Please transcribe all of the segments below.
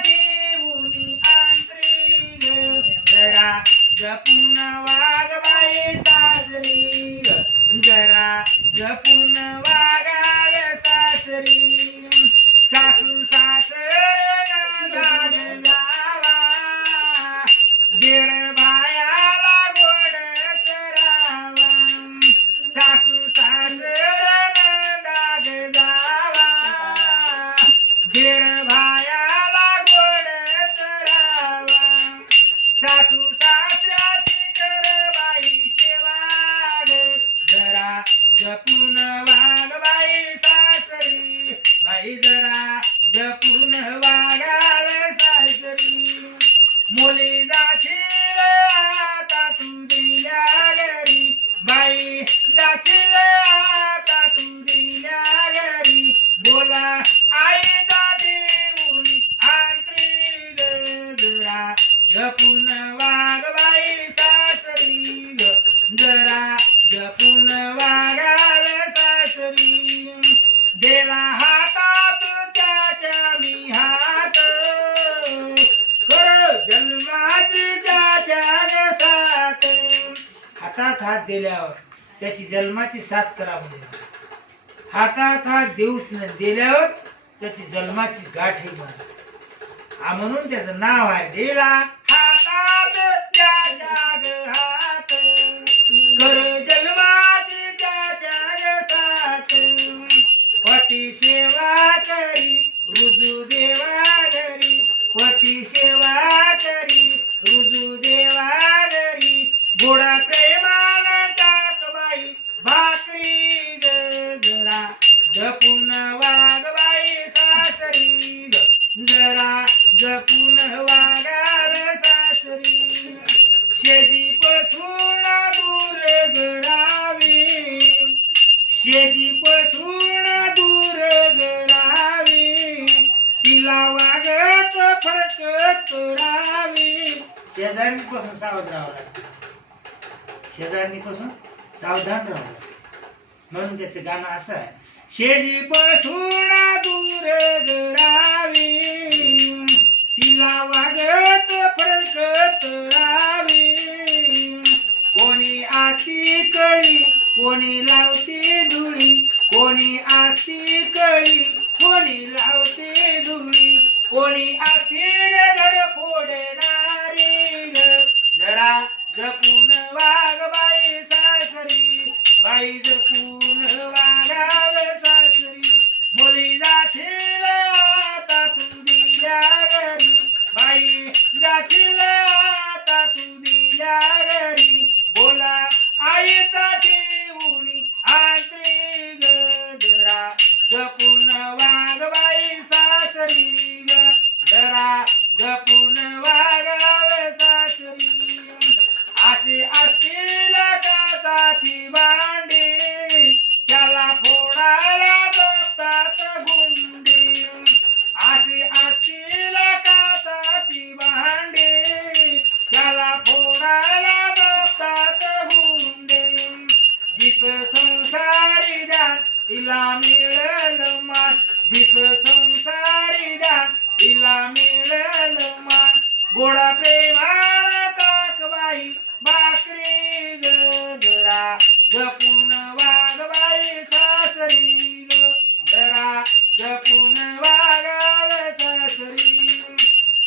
ठेवून आंतरी जरा जपून वाग बाई सासरी जरा जपून वागावे सासरी सासू सासऱ्यानं दाग द्यावा दीर भायाला गोड करावा सासू सासऱ्यानं दाग द्यावा दीर भायाला गोड करावा सासू सासऱ्याची कर बाई सेवा जरा जपून वाग बाई सासरी बाई जरा जपून वागावे सासरी मुली जाशील आता तू दिल्या घरी बाई जाशील आता तू दिल्या घरी बोला आईचा ठेवून आंतरी जरा जपून वाग बाई सासरी जरा जपून वागावे सासरी देला हातात त्याच्या मी हात कर जन्माची त्याच्या साथ हातात हात दिल्यावर त्याची जन्माची साथ करा म्हणजे हातात हात देऊच नाही दिल्यावर त्याची जन्माची गाठ ही म्हणा म्हणून त्याचं नाव आहे दिला हातात त्याच्या हात कर जन्माची त्याच्या साथ पती सेवा करी रुजू देवा घरी पती सेवा करी रुजू देवा घरी गोडा प्रेमान टाक बाई भाकरी जरा जपून वाग बाई सासरी जरा जपून वागावे सासरी शेजी पासून दूर घरावी शेजी पासून दूर घरावी तिला वागत फरकत राहावी शेजारणीपासून सावध राहावं लागतं शेजारणीपासून सावधान राहावं लागतं म्हणून त्याचं गाणं असं आहे शेजी पासून दूर घरावी तिला वागत फरकत राहावी कोणी आती कळी कोणी लावते धुळी कोणी आती कळी कोणी लावते धुळी कोणी आती घर फोडणारी जरा जपून वाग बाई सासरी बाई जपून वागावे सासरी मुली जाशील आता तू दिल्या घरी बाई जाशील आता तू दिल्या घरी बोला आईचा ठेवून आंतरी जरा जपून वाग बाई सासरी जरा जपून वागावे सासरी असे असतील का साथी भांडी त्याला फोडायला जातात गुंडी असे असतील का साथी भांडी त्याला फोडायला जातात गुंडी जिच संसारी द्या तिला मिळेल मान जिच संसारी द्या तिला मिळेल मान गोडा प्रेमाला टाक बाई भाकरी जरा जपून वाग बाई सासरी जरा जपून वागावे सासरी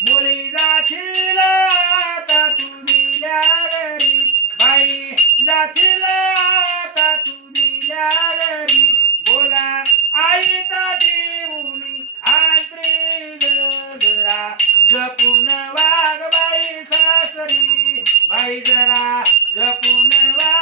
मुली जाशील आता तू दिल्या घरी बाई जाशील आता तू दिल्या घरी बोला आईचा ठेवून आंतरी जरा जपून वाग बाई सासरी बाई जरा जपून वाग